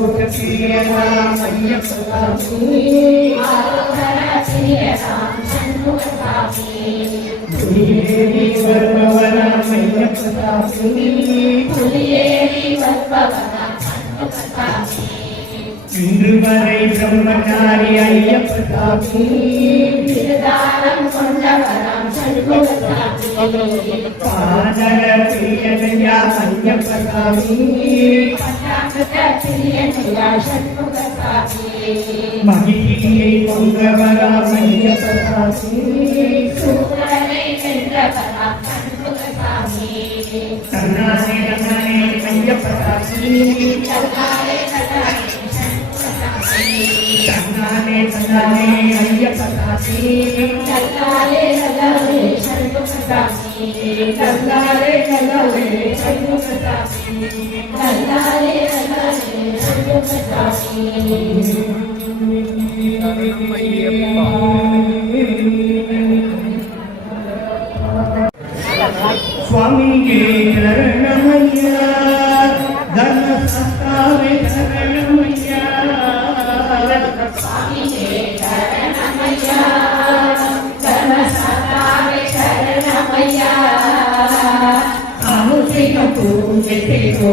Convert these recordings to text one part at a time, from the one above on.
சொன்னவரா ஐயப்பசாமி சிறியனையா ஐயப்பசாமி ஐந்து மலை கதிரதியா మహిళ పొంగవర మహిళ సన్నాసే రమణే మహిళ ప్రసాసి సన్నానే సన్నానే మహిళ ప్రసాసి సన్నానే సన్నానే మహిళ ప్రసాసి కల్లారే కల్లారే చంద్ర ప్రసాసి కల్లారే స్వామికి చరణమయ్యా ధన సత్తావే చరణమయ్యా స్వామికి చరణమయ్యా ధన సత్తావే చరణమయ్యా ఆహుతిక పూజతో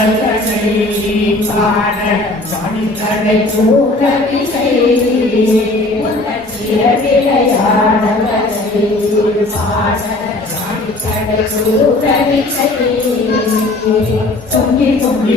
நீதிவே ஏதி ரமணி சந்தரேவா பாட வாணித்தடை தொங்கி தொங்கி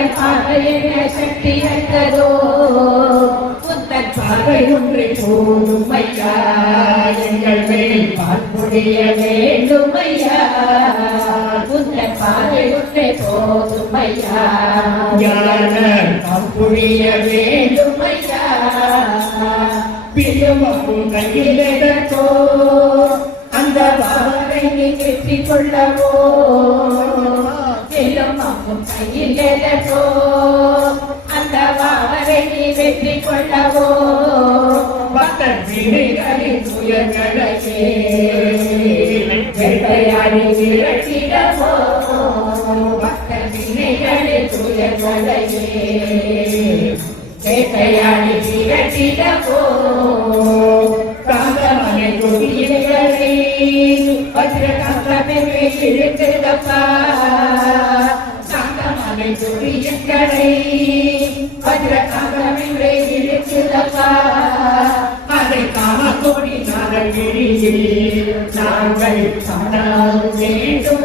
உங்கள் பார்வை சக்தி அல்லதோ உங்கள் பார்வை ஒன்றை போதும் ஐயா. எங்கள் மேல் பார்ப்புடைய வேண்டும் ஐயா. உங்கள் பார்வை ஒன்றை போதும் ஐயா. ஞான வேண்டும் ஐயா? பிரியமும் அந்த பாவனை நீ வெற்றி கொள்ளவோ? கையில் அந்த பாவனை வெற்றி கொள்ளவோ பக்தர் வினைகளின் துயர்களையே வேட்டையாடி விரட்டிடவோ பக்தர் வினைகளில் துயர்களையே வேட்டையாடி விரட்டிடவோ காந்தமனை கொடியகளை வஜ்ரகாந்தமே இழுக்கிறதப்பா சாந்தமலை துரியங்களை வஜ்ரகாந்தமே இழுக்கிறதப்பா அதை காம கோடி நாரகிரியே நாங்கள் காணால் வேண்டும்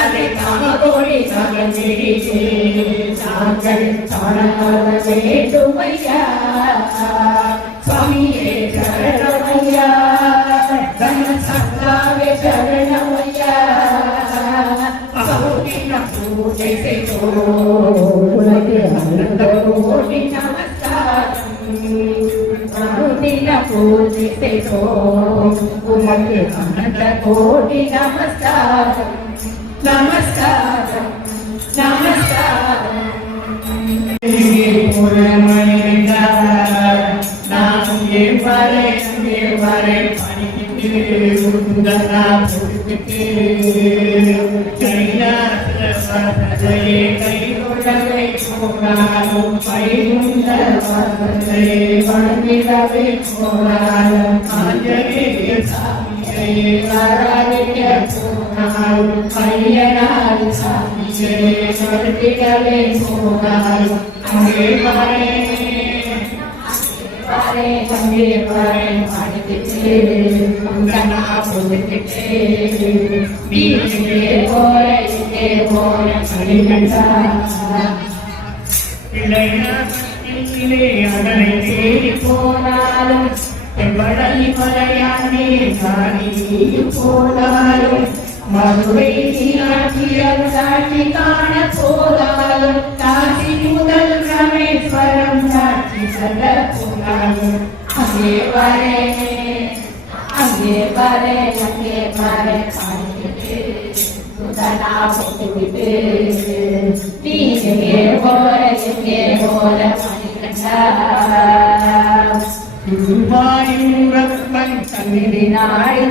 அதை நாங்கள் காணால் வேண்டும் சுவாமியே சரணமையா தன சத்தாவே சரணமையா. ఉమకే అనంత కోటి నమస్కారం నమస్కారం నమస్కారం పని தினம் பூஜை செய்தோம் உமக்கு அனந்த கோடி நமஸ்காரம் நமஸ்காரம் நமஸ்காரம் நான் இங்கே வரை அங்கே வரை பணிக்கிட்டு உந்தனா கொடுத்துட்டு கைலாசே கை கொள்ளவே போனாலும் பைகுந்த வசதையே வணங்கிடவே போனாலும் ஆஞ்சநேய சாமியை ஆராதிக்க போனாலும் ஐயனார் சாமியை நடத்திடவே போனாலும் அங்கே வரே பாரே அங்கே பாரே பாடிக்கிட்டே உங்கனா போட்டுக்கிட்டே நீ இங்கே போற இங்கே போற மணிகண்டா பிள்ளையாரிலே அதனை தேடி போனாலும் எவ்வளவு மலையானே காணி போனாலும் மதுரை மீனாட்சியர் சாட்சி காண போதாலும் காசி முதல் ராமேஸ்வரம் சாட்சி செல்ல போனாலும் அங்கே வரே அங்கே வரே அங்கே வரே சுதனா போட்டுக்கிட்டு நீ எங்கே எங்கே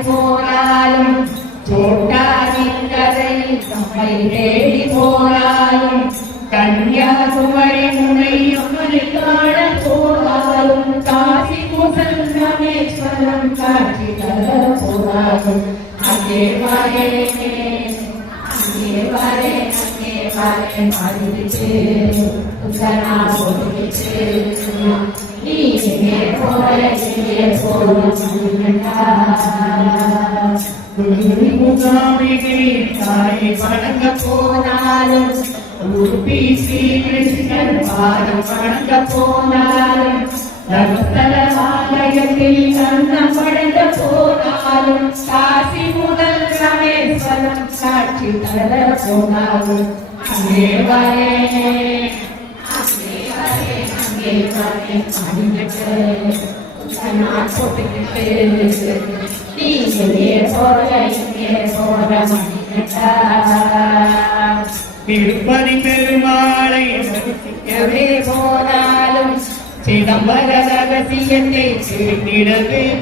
போனாலும் சோட்டாரின் கதை நம்மை தேடி போனாலும் கன்யாகுமரி முனை அம்மனை காண வரே உத்தரா போட்டுவிட்டு நீ தாய் வணங்க போனாலும் ஸ்ரீ கிருஷ்ணன் பாதம் வணங்க போனாலும் ஆலயத்தில் கண்ணம் படைந்த போனாலும் முதல் ராமேஸ்வரம் சாட்சி தர போனாலும் அங்கே வரே அங்கே வரே அங்கே வரே நான் போட்டுக்கிட்டு போற போற திருப்பதி பெருமாளை எவே போனாலும் சிதம்பர ரகசியத்தை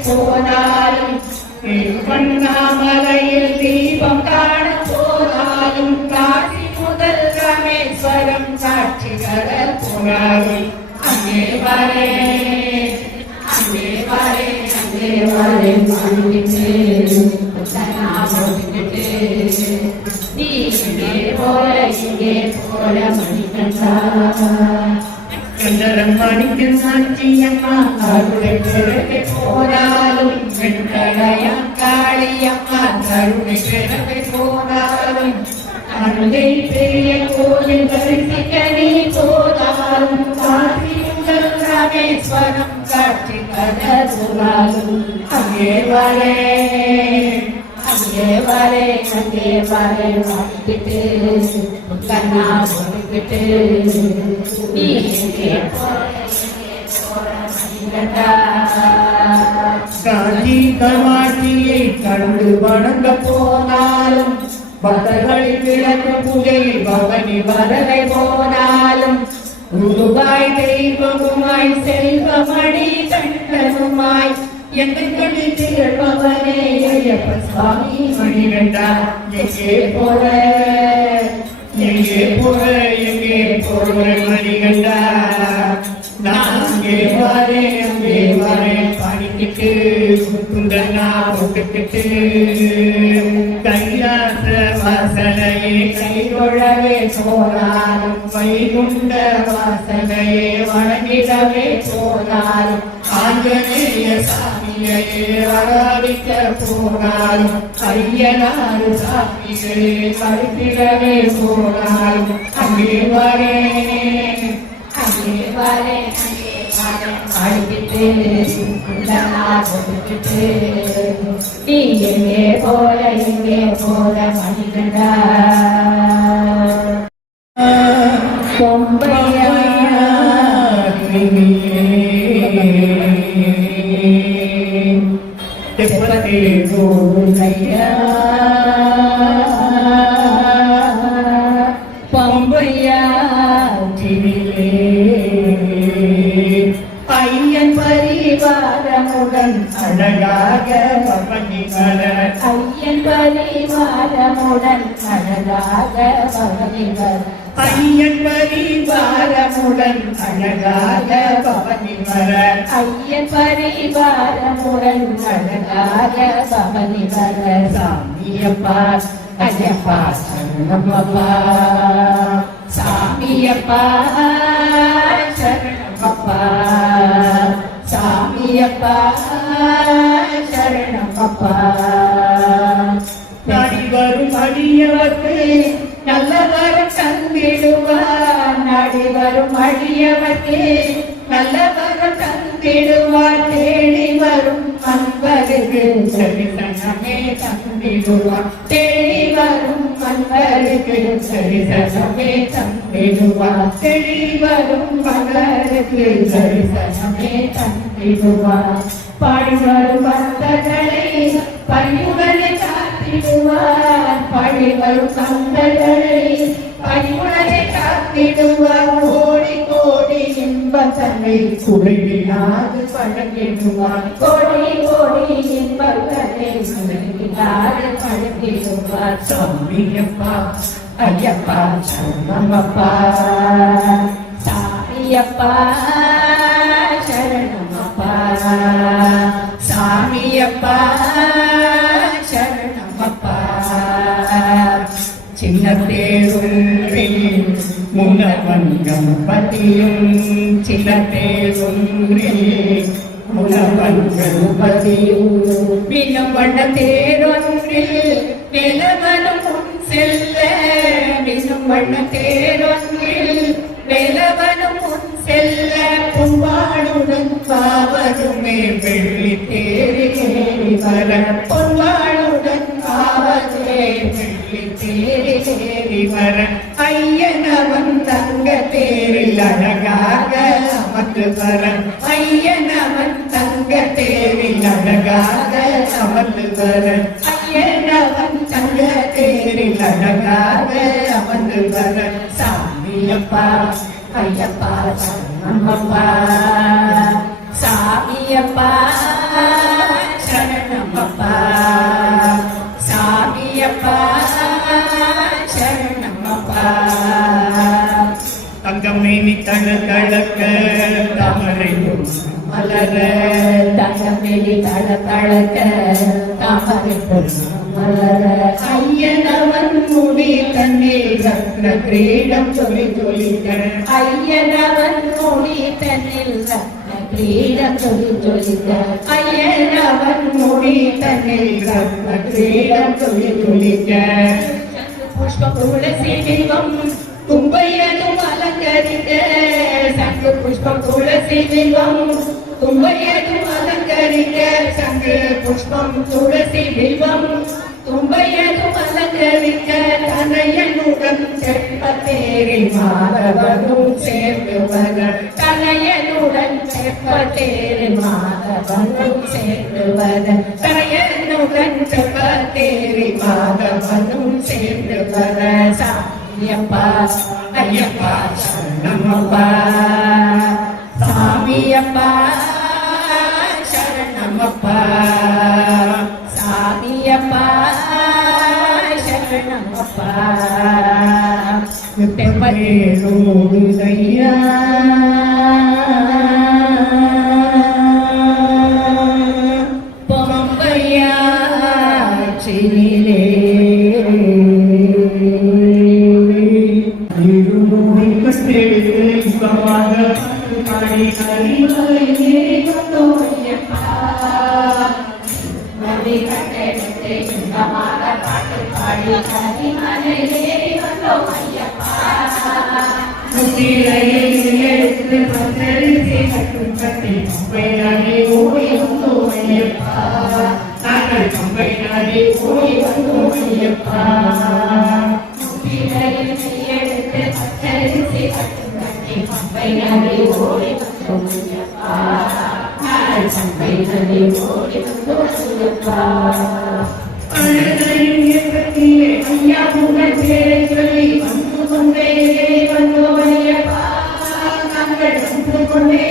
போனாலும் திருவண்ணாமலையில் தீபம் காண போனாலும் காசி முதல் ரமேஸ்வரம் சாட்சி கடல் போனாலும் அங்கே வரே அங்கே வரே அங்கே வரே சொல்லிட்டு தனா போட்டுக்கிட்டு நீ இங்கே போல இங்கே போற மணிக்கண்டா கண்டரம் சாட்சியம்மா அருளை அங்கே வரே அங்கே வரே அங்கே வரே வாழ்த்துட்டு கண்ணா போட்டுக்கிட்டு நீ எங்கே காஞ்சி கண்டு வணங்க போனாலும் பக்தர்களின் விளக்கு பூஜையில் பவனி வரலை போனாலும் உருவாய் தெய்வமுமாய் செல்வமணி கண்டனுமாய் எங்களை திகழ்பவனே ஐயப்ப சுவாமி மணிகண்டா எங்கே போற எங்கே போற எங்கே போற நான் அங்கே வரேன் அங்கே வரேன் படிக்கிட்டு சுந்தரனா போட்டுக்கிட்டு கைலாச வாசலையே கைகொழவே போனாலும் வைகுண்ட வாசலையே வணங்கிடவே போனாலும் ஆஞ்சநேய சாமியை ஆராதிக்க போனாலும் ஐயனார் சாமியை கருத்திடவே போனாலும் அங்கே வரே அங்கே வரே அங்கே வரே அடிக்கிட்டு உண்டனா கொடுக்கிட்டு நீ எங்கே போற எங்கே அழகாக பப்பனி வர ஐயன் பரிவாரமுடன் அழகாக பவனிவர் ஐயன் பரிவாரமுடன் அழகாக பவனி வர ஐயன் பரிவாரமுடன் அழகாக பவனிவர் சாமியப்பா ஐயப்பா சரணமப்பா. சாமியப்பா சரணமப்பா. சாமியப்பா சரணமப்பா நாடி வரும் அடியவர்க்கு நல்லவரும் தந்திடுவார். நாடி வரும் அடியவர்க்கு நல்லவரும் தந்திடுவார். தேடி வரும் அன்பருக்கு சரிசனமே தந்திடுவார் தேடி வரும் அன்பருக்கு சரிசனமே தந்திடுவார் தேடி வரும் அன்பருக்கு சரிசனமே தந்திடுவார் பாடி வரும் பக்தர்களை பணிவுகளை காத்திடுவார் பாடி வரும் பக்தர்களை பணிவுகளை காத்திடுவார் கோடி கோடி இன்பத்தனை குறைவினாது பழகிடுவார் கோடி கோடி இன்பத்தனை பழகிடுவார் சாமியப்பா ஐயப்பா சரணமப்பா. சாமியப்பா சரணமப்பா. சாமியப்பா சரணமப்பா. சின்ன தேருன்றில் முனவன்கம் பதியும். சின்ன தேருன்றில் முனவன்கம் தேரொன்றில் நிலவனும் செல்ல மின்னும் தேரொன்றில் நிலவனும் செல்ல பொன்வாளுடன் பாவருமே வெள்ளி தேறி வர. பொன்வாளுடன் காவலே வெள்ளி வர ஐயனவன் தங்க தேரில் அழகாக அமர்ந்து வர. ஐயனவன் அழகாக அமர்ந்து வர ஐயனவன் தங்க தேரில் அழகாக அமர்ந்து வர சாமியப்பா ஐயப்பா சரணமப்பா சாமியப்பா சரணமப்பா சாமியப்பா சரணமப்பா தங்கமேனி தழ தழக்க மலர. தங்கமேலி தள தளக்க தாமரை மலர ஐயனவன் முடி தண்ணீர் ரத்ன கிரீடம் சொல்லி சொல்லிக்க ஐயனவன் முடி தன்னில் ரத்ன கிரீடம் சொல்லி சொல்லிக்க ஐயனவன் முடி தண்ணீர் ரத்ன கிரீடம் சொல்லி சொல்லிக்க புஷ்ப துளசி தெய்வம் கும்பையனும் அலங்கரிக்க. சங்கு புஷ்பம் துளசி தெய்வம் கும்பையனும் அலங்கரிக்க. சங்கு புஷ்பம் துளசி தெய்வம் கும்பையனும் அலங்கரிக்க தனையனுடன் செப்பத்தேரில் மாதவனும் சேர்ந்து தனையனுடன் செப்பத்தேரில் மாதவனும் சேர்ந்து தனையனுடன் செப்பத்தேரில் மாதவனும் சேர்ந்து சாமியப்பா ஐயப்பா சரணமப்பா. சாமியப்பா சரணமப்பா சாமியப்பா சரணமப்பா பேரோடுதையா பொம்பையாற்றினிலே நதி ஓடி வந்தோம் ஐயப்பா அழகையும் இயக்கத்திலே ஐயா உங்கள் பேரை சொல்லி வந்து கொண்டே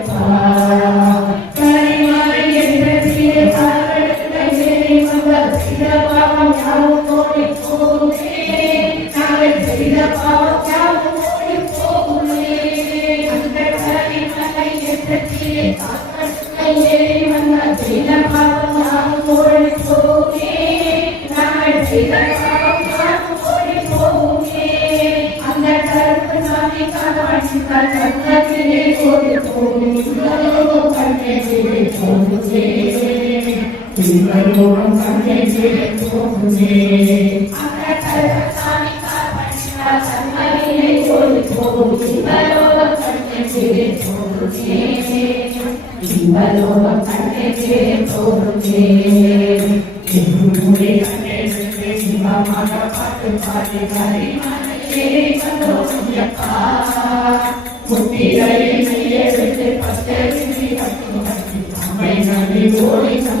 వైభవం సంధించి పోతుంది జీవలోకం కంటే చేరుతుంది జీవుడే కంటే జీవ మాట పాటు పాటి గారి మాట చేసోసం యొక్క పుట్టిదై చేసే పస్తే పట్టుబడి అమ్మాయి నన్ను ఓడించ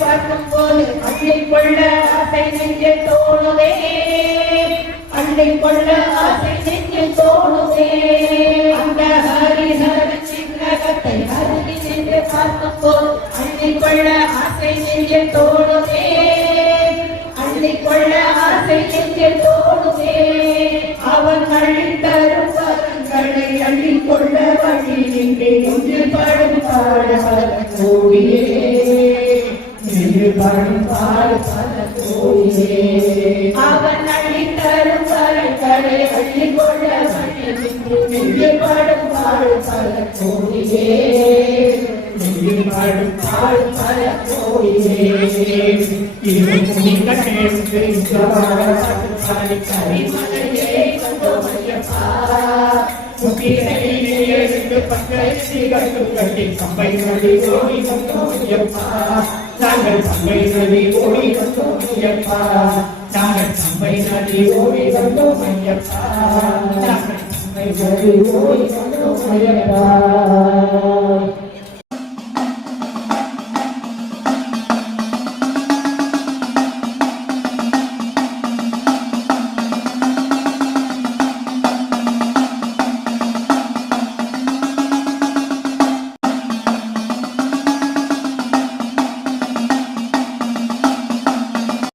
பார்க்கும்போது அள்ளிக் கொள்ள ஆசை நெஞ்சே தோணுதே அள்ளிக் கொள்ள ஆசை நெஞ்சில் தோணுதே அந்த ஹரிஹர சின்னகத்தை அருகி நின்று கொள்ள ஆசை தோணுதே அவன் அழித்தரும் வரங்களை அள்ளிக் கொள்ள வழி நின்று. நெஞ்சில் படும் பாட கோவிலே அவன் அழித்தரும் வரங்களை அள்ளிக் வழி நின்று. பல கோவிலே. நாங்கள் சம்பை நதி ஓடி வந்தோம் ஐயப்பா நாங்கள் சம்பை நதி ஓடி வந்தோம் ஐயப்பா நாங்கள் சம்பை நதி ஓடி வந்தோம் ஐயப்பா